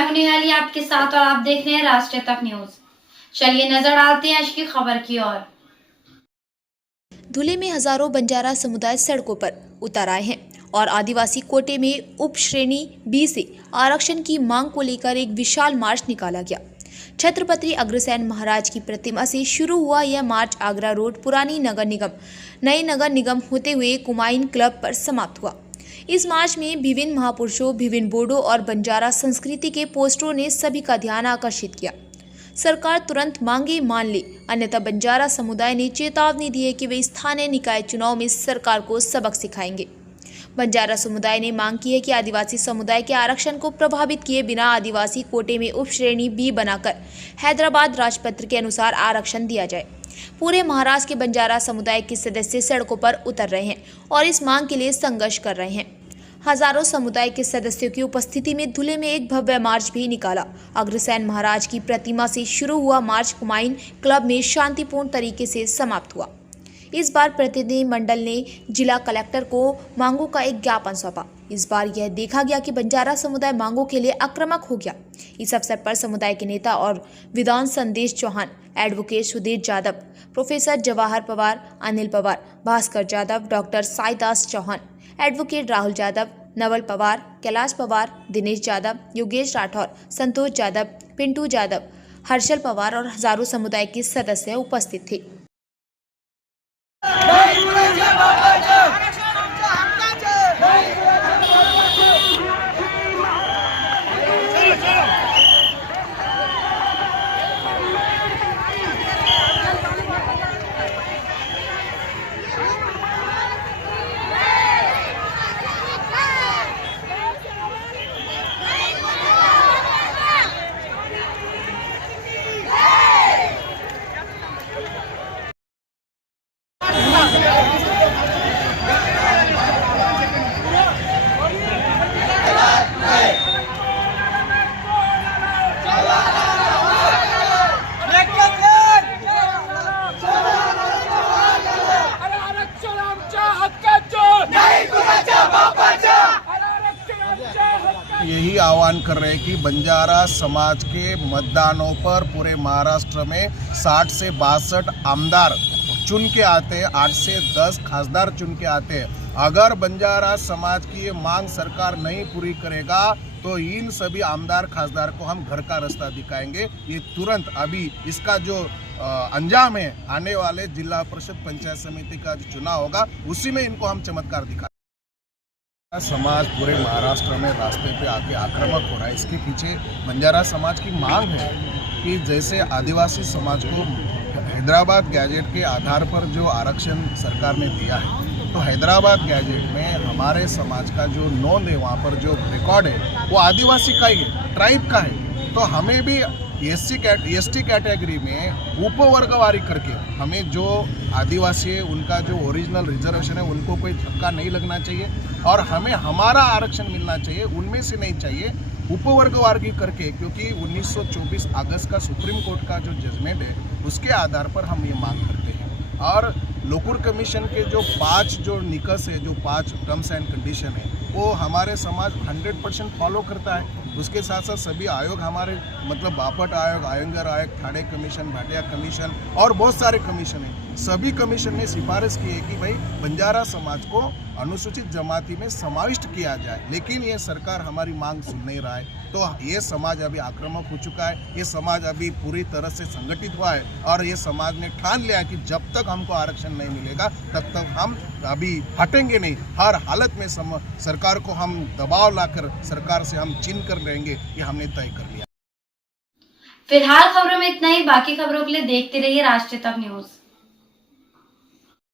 मैं हूं निहाली आपके साथ और आप देख रहे हैं राष्ट्रीय तक न्यूज। चलिए नजर डालते हैं आज की खबर की ओर। धुले में हजारों बंजारा समुदाय सड़कों पर उतर आए हैं और आदिवासी कोटे में उप श्रेणी बी से आरक्षण की मांग को लेकर एक विशाल मार्च निकाला गया। छत्रपति अग्रसेन महाराज की प्रतिमा से शुरू हुआ यह मार्च आगरा रोड, पुरानी नगर निगम, नए नगर निगम होते हुए कुमाइन क्लब पर समाप्त हुआ। इस मार्च में विभिन्न महापुरुषों, विभिन्न बोडो और बंजारा संस्कृति के पोस्टरों ने सभी का ध्यान आकर्षित किया। सरकार तुरंत मांगे मान ले, अन्यथा बंजारा समुदाय ने चेतावनी दी है कि वे स्थानीय निकाय चुनाव में सरकार को सबक सिखाएंगे। बंजारा समुदाय ने मांग की है कि आदिवासी समुदाय के आरक्षण को प्रभावित किए बिना आदिवासी कोटे में उप श्रेणी बी बनाकर हैदराबाद राजपत्र के अनुसार आरक्षण दिया जाए। पूरे महाराष्ट्र के बंजारा समुदाय के सदस्य सड़कों पर उतर रहे हैं और इस मांग के लिए संघर्ष कर रहे हैं। हजारों समुदाय के सदस्यों की उपस्थिति में धुले में एक भव्य मार्च भी निकाला। अग्रसेन महाराज की प्रतिमा से शुरू हुआ मार्च कुमाइन क्लब में शांतिपूर्ण तरीके से समाप्त हुआ। इस बार प्रतिनिधि मंडल ने जिला कलेक्टर को मांगों का एक ज्ञापन सौंपा। इस बार यह देखा गया कि बंजारा समुदाय मांगों के लिए आक्रामक हो गया। इस अवसर पर समुदाय के नेता और विद्वान Sandesh Chauhan, advocate Sudhir Jadhav, professor Jawahar Pawar, Anil Pawar, Bhaskar Jadhav, doctor Saidas Chauhan, advocate Rahul Jadhav, Naval Pawar, Kailash Pawar, Dinesh Jadhav, Yogesh Rathore, Santosh Jadhav, Pintu Jadhav, Harshal Pawar और हजारों समुदाय के सदस्य उपस्थित थे। यही आह्वान कर रहे हैं कि बंजारा समाज के मतदानों पर पूरे महाराष्ट्र में 60 से 62 आमदार चुन के आते हैं, 8 से 10 खासदार चुन के आते हैं। अगर बंजारा समाज की ये मांग सरकार नहीं पूरी करेगा तो इन सभी आमदार खासदार को हम घर का रास्ता दिखाएंगे। ये तुरंत अभी इसका जो अंजाम है, आने वाले जिला परिषद पंचायत समिति का जो चुनाव होगा उसी में इनको हम चमत्कार दिखाएंगे। समाज पूरे महाराष्ट्र में रास्ते पे आके आक्रामक हो रहा है। इसके पीछे बंजारा समाज की मांग है कि जैसे आदिवासी समाज को हैदराबाद गैजेट के आधार पर जो आरक्षण सरकार ने दिया है, तो हैदराबाद गैजेट में हमारे समाज का जो नोंद है, वहाँ पर जो रिकॉर्ड है वो आदिवासी का ही है, ट्राइब का है। तो हमें भी एसटी कैटेगरी में उपवर्गवारी करके हमें जो आदिवासी है उनका जो ओरिजिनल रिजर्वेशन है उनको कोई धक्का नहीं लगना चाहिए और हमें हमारा आरक्षण मिलना चाहिए, उनमें से नहीं चाहिए उपवर्गवारी करके, क्योंकि 1924 अगस्त का सुप्रीम कोर्ट का जो जजमेंट है उसके आधार पर हम ये मांग करते हैं। और लोकुर कमीशन के जो 5 जो निकस है, जो 5 टर्म्स एंड कंडीशन है, वो हमारे समाज 100% फॉलो करता है। उसके साथ साथ सभी आयोग हमारे मतलब बापट आयोग, आयंगर आयोग, थाड़े कमीशन, भाटिया कमीशन और बहुत सारे कमीशन हैं। सभी कमीशन ने सिफारिश की है कि भाई बंजारा समाज को अनुसूचित जमाती में समाविष्ट किया जाए, लेकिन ये सरकार हमारी मांग सुन नहीं रहा है। तो ये समाज अभी आक्रामक हो चुका है, ये समाज अभी पूरी तरह से संगठित हुआ है और ये समाज ने ठान लिया कि जब तक हमको आरक्षण नहीं मिलेगा तब तक हम अभी हटेंगे नहीं। हर हालत में सरकार को हम दबाव लाकर सरकार से हम छीन कर रहेंगे, ये हमने तय कर लिया। फिलहाल खबरों में इतना ही। बाकी खबरों के लिए देखते रहिए राष्ट्रीय तक न्यूज।